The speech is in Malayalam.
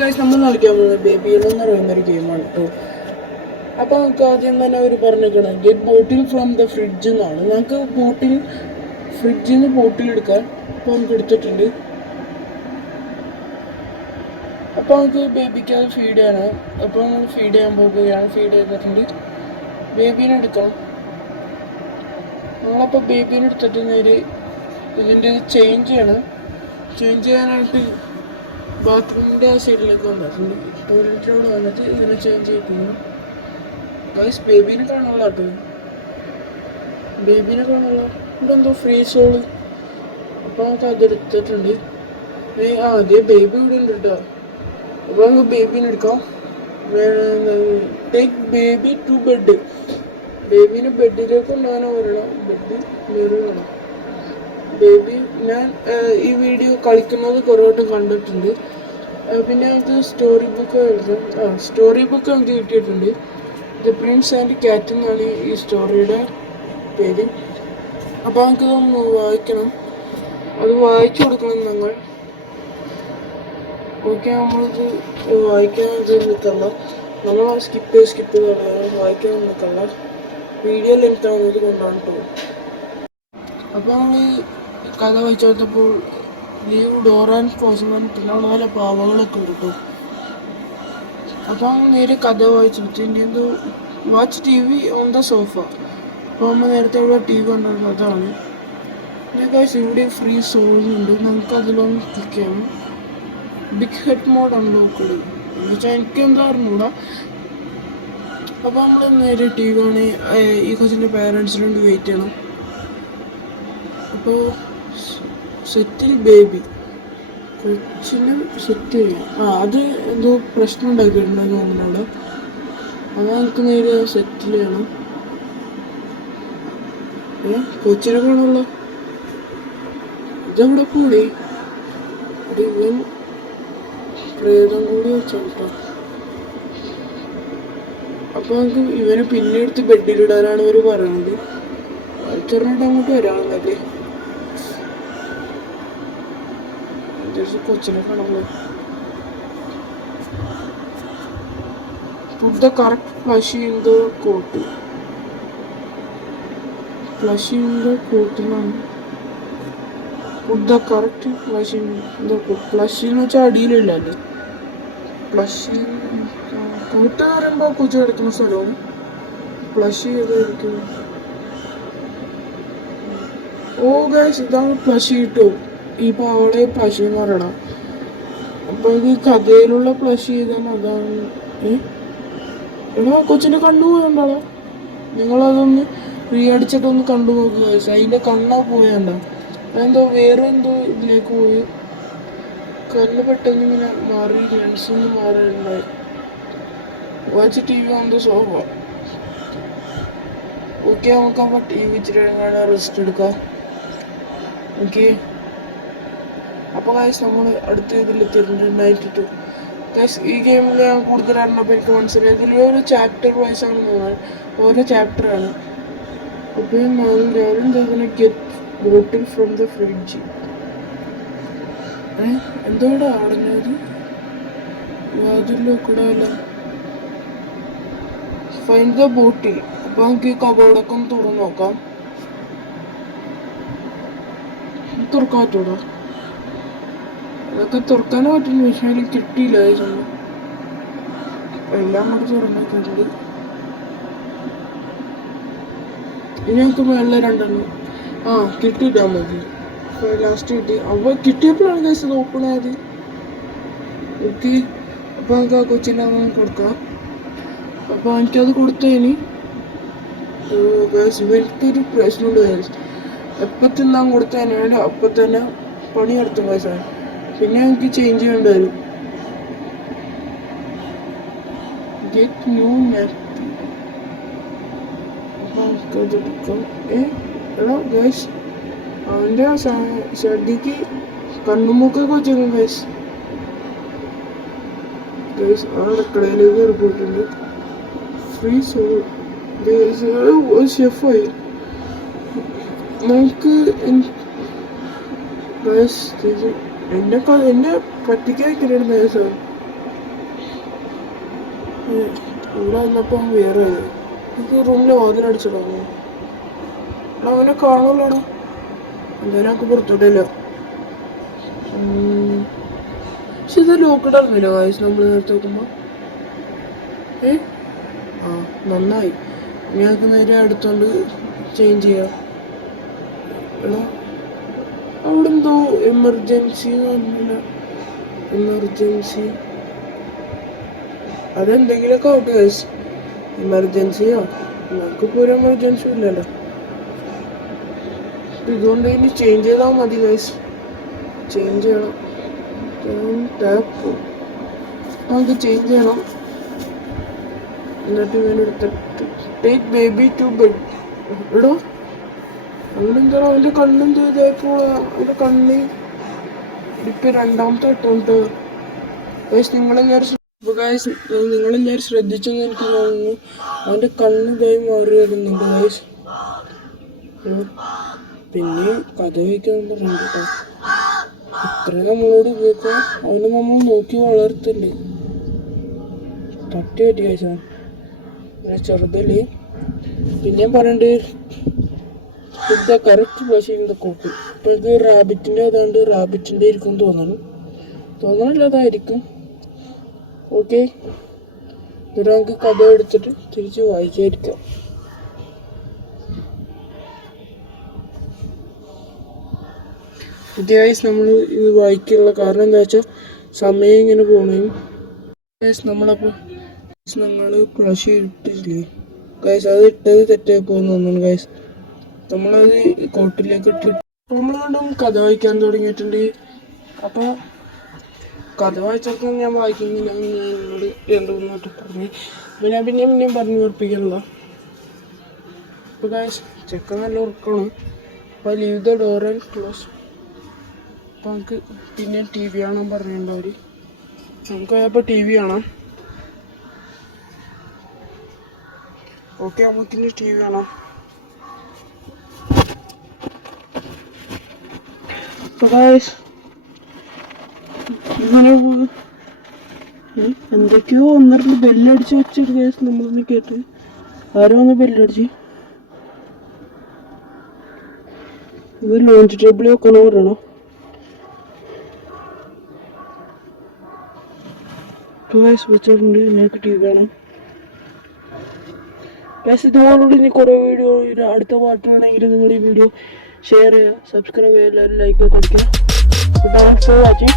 ഗൈസ് നമ്മൾ കളിക്കാൻ പോകുന്നത് ബേബിയിൽ എന്ന് പറയുന്നൊരു ഗെയിമാണ് കേട്ടോ. അപ്പോൾ നമുക്ക് ആദ്യം തന്നെ അവർ പറഞ്ഞിരിക്കണം get bottle from the fridge എന്നാണ്. നമുക്ക് ബോട്ടിൽ ഫ്രിഡ്ജിൽ നിന്ന് ബോട്ടിൽ എടുക്കാൻ ഇപ്പോൾ നമുക്ക് എടുത്തിട്ടുണ്ട്. അപ്പോൾ നമുക്ക് ബേബിക്ക് അത് ഫീഡ് ചെയ്യണം. അപ്പോൾ നമ്മൾ ഫീഡ് ചെയ്യാൻ പോകുകയാണ്. ഫീഡ് ചെയ്തിട്ടുണ്ട്. ബേബീനെ എടുക്കണം. നമ്മളപ്പോൾ ബേബീനെ എടുത്തിട്ട് നേരെ ഇതിൻ്റെ ചേഞ്ച് ചെയ്യണം. ചേഞ്ച് ചെയ്യാനായിട്ട് ബാത്റൂമിൻ്റെ ആ സൈഡിലേക്ക് വന്നിട്ടുണ്ട്. ടോയ്ലറ്റിനോട് വന്നിട്ട് ഇതിനെ ചേഞ്ച് ചെയ്യിക്കുന്നു. ഗൈസ് ബേബീനെ കാണുള്ള കേട്ടോ. ബേബീനെ കാണുള്ള ഇവിടെ എന്തോ ഫ്രീ സോള്. അപ്പോൾ നമുക്ക് അതെടുത്തിട്ടുണ്ട്. ആദ്യം ബേബി ഇവിടെ ഉണ്ട് കേട്ടോ. അപ്പോൾ നമുക്ക് ബേബീനെ എടുക്കാം. Take baby to bed. ബേബീനെ ബെഡിലേക്ക് കൊണ്ടുപോകാനോ വരണം. ബെഡ് വേറെ വേണം. ബേബി ഞാൻ ഈ വീഡിയോ കളിക്കുന്നത് കുറേ വട്ടം കണ്ടിട്ടുണ്ട്. പിന്നെ നമുക്ക് സ്റ്റോറി ബുക്ക് എഴുതാം. സ്റ്റോറി ബുക്ക് നമുക്ക് കിട്ടിയിട്ടുണ്ട്. ദ പ്രിൻസ് ആൻഡ് ക്യാറ്റ് എന്നാണ് ഈ സ്റ്റോറിയുടെ പേര്. അപ്പോൾ നമുക്കിതൊന്ന് വായിക്കണം. അത് വായിച്ചു കൊടുക്കണം ഞങ്ങൾ. ഓക്കെ, നമ്മളിത് വായിക്കാൻ നിൽക്കല്ല. നമ്മൾ സ്കിപ്പ് ചെയ്ത് വായിക്കാൻ നിൽക്കല്ല. വീഡിയോ ലെങ്ത് ആവുന്നത് കൊണ്ടാണ് കേട്ടോ. അപ്പോൾ നമ്മൾ കഥ വായിച്ചു കൊടുത്തപ്പോൾ ലീവ് ഡോർ ആൻഡ് പോസ്റ്റ്മാൻ പിന്നെ അവിടെ നല്ല പാവകളൊക്കെ ഉണ്ട് കേട്ടോ. അപ്പോൾ നേരെ കഥ വായിച്ചെടുത്ത് ഇനി എന്തോ watch T V on the sofa. അപ്പോൾ നമ്മൾ നേരത്തെ ഇവിടെ ടി വി കണ്ടിരുന്നത് അതാണ്. പിന്നെ ഗൈസ് ഇവിടെ ഫ്രീ സോളുണ്ട്. നമുക്ക് അതിലൊന്ന് ക്ലിക്ക് ചെയ്യണം. ബിഗ് ഹെഡ് മോഡ് അൺലോക്കഡ് എന്ന് വെച്ചാൽ എനിക്ക് എന്താ അറിഞ്ഞൂടാ. അപ്പോൾ നമ്മൾ നേരെ ടി വി ആണ്. ഈ കൊച്ചിൻ്റെ പേരൻസിന് വേണ്ടി വെയിറ്റ് ചെയ്യണം. അപ്പോൾ സെറ്റിൽ ബേബി കൊച്ചിന് സെറ്റ് ചെയ്യാം. അത് എന്തോ പ്രശ്നം ഉണ്ടാക്കിയിട്ടുണ്ടെന്ന് തോന്നുന്നുണ്ട്. അത് നമുക്ക് നേരെ സെറ്റിൽ ചെയ്യണം. കൊച്ചിനെ കാണുള്ള ഇതെവിടെ കൂടി ഇവൻ പ്രേതം കൂടി വെച്ചോട്ടോ. അപ്പോൾ നമുക്ക് ഇവനെ പിന്നെ എടുത്ത് ബെഡിലിടാനാണ് ഇവർ പറയുന്നത്. ചെറുതായിട്ട് അങ്ങോട്ട് വരാമെന്നല്ലേ. കൊച്ചിനെ കാണുള്ളൂ. Put the correct plushie in the coat. Plushie in the coat എന്നാണ്. Put the correct plushie in the coat. Plushie എന്ന് വെച്ചാൽ അടിയിലില്ലല്ലേ. പ്ലഷി കൂട്ട് പറയുമ്പോൾ കൊച്ചു കിടക്കുന്ന സ്ഥലവും പ്ലഷി ഏതായിരിക്കും. ഓ ഗൈസ് ഇതാണ് പ്ലഷി കിട്ടും. ഈ പാവളെ പ്ലഷി എന്ന് പറയണം. അപ്പോൾ ഇത് കഥയിലുള്ള പ്ലഷി ചെയ്താൽ അതാണ്. എടാ കൊച്ചിൻ്റെ കണ്ണു പോയണ്ടാളോ. നിങ്ങളതൊന്ന് ഫ്രീ അടിച്ചിട്ടൊന്ന് കണ്ടു നോക്കുക. അതിൻ്റെ കണ്ണാ പോയണ്ട. അതെന്തോ വേറെ എന്തോ ഇതിലേക്ക് പോയി. കണ്ണ് പെട്ടെന്ന് ഇങ്ങനെ മാറി ലെൻസൊന്ന് മാറിയിട്ടുണ്ടായി. Watch T V on the sofa. Okay, നമുക്കപ്പോൾ ടി വി ഇച്ചിരി റെസ്റ്റ് എടുക്കാം. ഓക്കെ, അപ്പോൾ ഗൈസ് നമ്മൾ അടുത്ത ഇതിലെത്തിയിട്ടുണ്ട് 92. ഗൈസ് ഈ ഗെയിമിൽ ഞാൻ കൂടുതലായിരുന്നപ്പോൾ എനിക്ക് മനസ്സിലായി ഇതിൽ ഒരു ചാപ്റ്റർ വൈസാണ് തോന്നുന്നത്. ഓരോ ചാപ്റ്ററാണ്. അപ്പോൾ ഞാനും തോന്നുന്നു get bottle from the fridge. എന്തോടെ അടഞ്ഞത് അതിലോ കൂടെ അല്ല. Find the bottle. അപ്പോൾ നമുക്ക് ഈ കബോർഡൊക്കെ ഒന്ന് തുറന്ന് നോക്കാം. തുറക്കാൻ പറ്റൂടാ. അതൊക്കെ തുറക്കാനേ പറ്റുന്ന പക്ഷേ കിട്ടിയില്ല. എല്ലാം കൂടി തുറന്നിട്ടുണ്ട്. ഇനി നമുക്ക് മേളിൽ രണ്ടെണ്ണം കിട്ടിയിട്ടാൽ മതി. ലാസ്റ്റ് കിട്ടി. അപ്പോൾ കിട്ടിയപ്പോഴാണ് കേസ് അത് ഓപ്പൺ ആയത്. ഓക്കെ, അപ്പോൾ നമുക്ക് ആ കൊച്ചിനെ അങ്ങനെ കൊടുക്കാം. അപ്പോൾ എനിക്കത് കൊടുത്തതിന് ഇവർക്കൊരു പ്രശ്നമുണ്ട്. കേസ് എപ്പോൾ തിന്നാൻ കൊടുത്തതിനാണ് അപ്പം തന്നെ പണി നടത്തും കേസാണ്. പിന്നെ എനിക്ക് ചേഞ്ച് ചെയ്യേണ്ടി വരും. Get new napkin. അപ്പോൾ നമുക്കതെടുക്കാം. എടാ ഗൈസ് അവൻ്റെ ഷഡിക്ക് കണ്ണുമൂക്കൊക്കെ വെച്ചേക്കും. ഗൈസ് ഗൈസ് ആ അടുക്കളയിലേക്ക് കയറി പോയിട്ടുണ്ട്. ഫ്രീ സോൾ ഷെഫായി. നമുക്ക് എന്നെ പറ്റിക്കാൻ വെക്കലാണ് സാർ. ഇവിടെ വന്നപ്പോൾ വേറെ എനിക്ക് റൂമിൽ വാതിലടിച്ചിടാമോ? എടാ അവനെ കാണൂലടാ. എന്തായാലും നമുക്ക് പുറത്തോട്ടില്ല. പക്ഷെ ഇത് ലോക്കിടായിരുന്നില്ല വായിച്ച് നമ്മൾ നേരത്തെ നോക്കുമ്പോൾ. ആ നന്നായി. ഞങ്ങൾക്ക് നേരെ അടുത്തോണ്ട് ചേഞ്ച് ചെയ്യാം. എടാ അവിടെ എന്തോ എമർജൻസി എന്ന് പറഞ്ഞില്ല. എമർജൻസി അതെന്തെങ്കിലുമൊക്കെ ആവട്ടെ ഗൈസ്. എമർജൻസിയോ നമുക്കിപ്പോൾ ഒരു എമർജൻസി ഇല്ലല്ലോ. ഇതുകൊണ്ട് ഇനി ചേഞ്ച് ചെയ്താൽ മതി ഗൈസ്. ചേഞ്ച് ചെയ്യണം. ടാപ്പ് നമുക്ക് ചേഞ്ച് ചെയ്യണം. എന്നിട്ട് ഇവനെടുത്തിട്ട് ടേക്ക് ബേബി ടു ബെഡ്. എടോ അവനെന്താ അവൻ്റെ കണ്ണെന്തോ ഇതായപ്പോൾ അവൻ്റെ കണ്ണ് ഇപ്പം രണ്ടാമത്തെ അറ്റംപ്റ്റ് ഗൈസ്. നിങ്ങളെല്ലാവരും ശ്രദ്ധിച്ചെന്ന് എനിക്ക് തോന്നുന്നു. അവൻ്റെ കണ്ണ് ഇതായി മാറി വരുന്നുണ്ട് ഗൈസ്. പിന്നെ കഥ വയ്ക്കാൻ പറഞ്ഞിട്ട് കേട്ടോ. ഇത്ര നമ്മളോട് ഉപയോഗിക്കാം. അവനെ നമ്മൾ നോക്കി വളർത്തുന്നുണ്ട്. തട്ടി പറ്റി കഴിച്ചാൽ പിന്നെ ചെറുതല്. പിന്നെ പറയണ്ട് ഇത് കറക്റ്റ് ഭാഷ ചെയ്യുന്നത് കോപ്പി. ഇപ്പം ഇത് റാബിറ്റിൻ്റെ ഏതാണ്ട് റാബിറ്റിൻ്റെ ഇരിക്കും തോന്നണില്ല അതായിരിക്കും. ഓക്കെ, ഇത് നമുക്ക് കഥ എടുത്തിട്ട് തിരിച്ച് വായിക്കാതിരിക്കാം. ഗൈസ് നമ്മൾ ഇത് വായിക്കാനുള്ള കാരണം എന്താ വെച്ചാൽ സമയം ഇങ്ങനെ പോകണേ. ഗൈസ് നമ്മളപ്പോൾ ഞങ്ങൾ ബ്രഷ് ഇട്ടില്ലേ ഗൈസ്, അത് ഇട്ടത് തെറ്റായി പോകുന്നു തോന്നുന്നു ഗൈസ്. നമ്മളത് കോട്ടിലേക്ക് ഇട്ടിട്ട് നമ്മൾ വീണ്ടും കഥ വായിക്കാൻ തുടങ്ങിയിട്ടുണ്ട്. അപ്പോൾ കഥ വായിച്ചൊക്കെ ഞാൻ വായിക്കുന്നില്ല. ഞാൻ എന്നോട് 2-3 വട്ടം പറഞ്ഞു. അപ്പോൾ ഞാൻ പിന്നെയും പറഞ്ഞു ഉറപ്പിക്കാനുള്ള. അപ്പോൾ ഗൈസ് ചെക്കൻ നല്ല ഉറക്കമാണ്. അപ്പോൾ leave the door and close. അപ്പോൾ നമുക്ക് പിന്നെ ടി വി കാണാൻ പറഞ്ഞിട്ടുണ്ടവർ. നമുക്ക് അപ്പോൾ ടി വി കാണാം. ഓക്കെ, നമുക്കിനി ടി വി കാണാം. അപ്പോൾ ഗൈസ് ഇങ്ങനെ എന്തൊക്കെയോ 1-2 ബെല്ലടിച്ച് വെച്ചിട്ട് ഗൈസ് നമ്മളൊന്ന് കേട്ട്. ആരോ ഒന്ന് ബെല്ലടിച്ച്. ഇത് ലോഞ്ച് ടേബിൾ വെക്കണം പറയണം. ഗൈസ് വെച്ചിട്ടുണ്ട്. എനിക്ക് ടി വി കാണാം ഗൈസ്. ഇതുപോലുള്ള ഇനി കുറേ വീഡിയോ അടുത്ത പാട്ടാണെങ്കിൽ നിങ്ങൾ ഈ വീഡിയോ ഷെയർ ചെയ്യുക, സബ്സ്ക്രൈബ് ചെയ്യുക, എല്ലാവരും ലൈക്ക് ഒക്കെ കൊടുക്കുക. Thanks for watching.